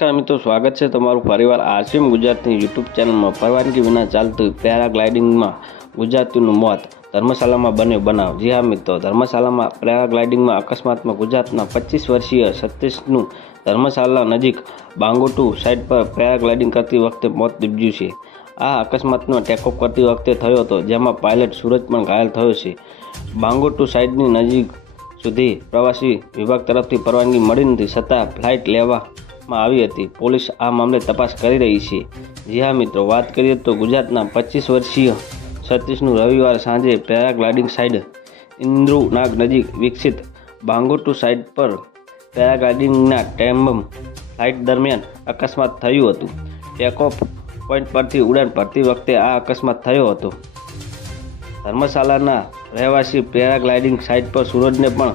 નમસ્કાર મિત્રો, સ્વાગત છે તમારું ફરીવાર આરસીએમ ગુજરાતની યુટ્યુબ ચેનલમાં. પરવાનગી વિના ચાલતું પેરાગ્લાઇડિંગમાં ગુજરાતીનું મોત. ધર્મશાળામાં બન્યો બનાવ. જી હા મિત્રો ધર્મશાલામાં પેરાગ્લાઇડિંગમાં અકસ્માતમાં ગુજરાતના પચીસ વર્ષીય સતીશનું ધર્મશાલા નજીક બાંગોટુ સાઇડ પર પેરાગ્લાઇડિંગ કરતી વખતે મોત નીપજ્યું છે. આ અકસ્માતનો ટેકઓફ કરતી વખતે થયો હતો, જેમાં પાયલટ સુરજ પણ ઘાયલ થયો છે. બાંગોટુ સાઇડની નજીક સુધી પ્રવાસી વિભાગ તરફથી પરવાનગી મળી નથી છતાં ફ્લાઇટ લેવામાં આવી હતી. પોલીસ આ મામલે તપાસ કરી રહી છે. જી હા, મિત્રો, વાત કરીએ તો ગુજરાતના પચીસ વર્ષીય સતીશનું રવિવાર સાંજે પેરાગ્લાઇડિંગ સાઇડ ઇન્દ્રુનાગ નજીક વિકસિત બાંગોટુ સાઇડ પર પેરાગ્લાઇડિંગના ટેમ્બમ ફ્લાઇટ દરમિયાન અકસ્માત થયું હતું. ટેકઓફ પોઈન્ટ પરથી ઉડાન ભરતી વખતે આ અકસ્માત થયો હતો. ધર્મશાલાના રહેવાસી પેરાગ્લાઇડિંગ સાઇટ પર સૂરજને પણ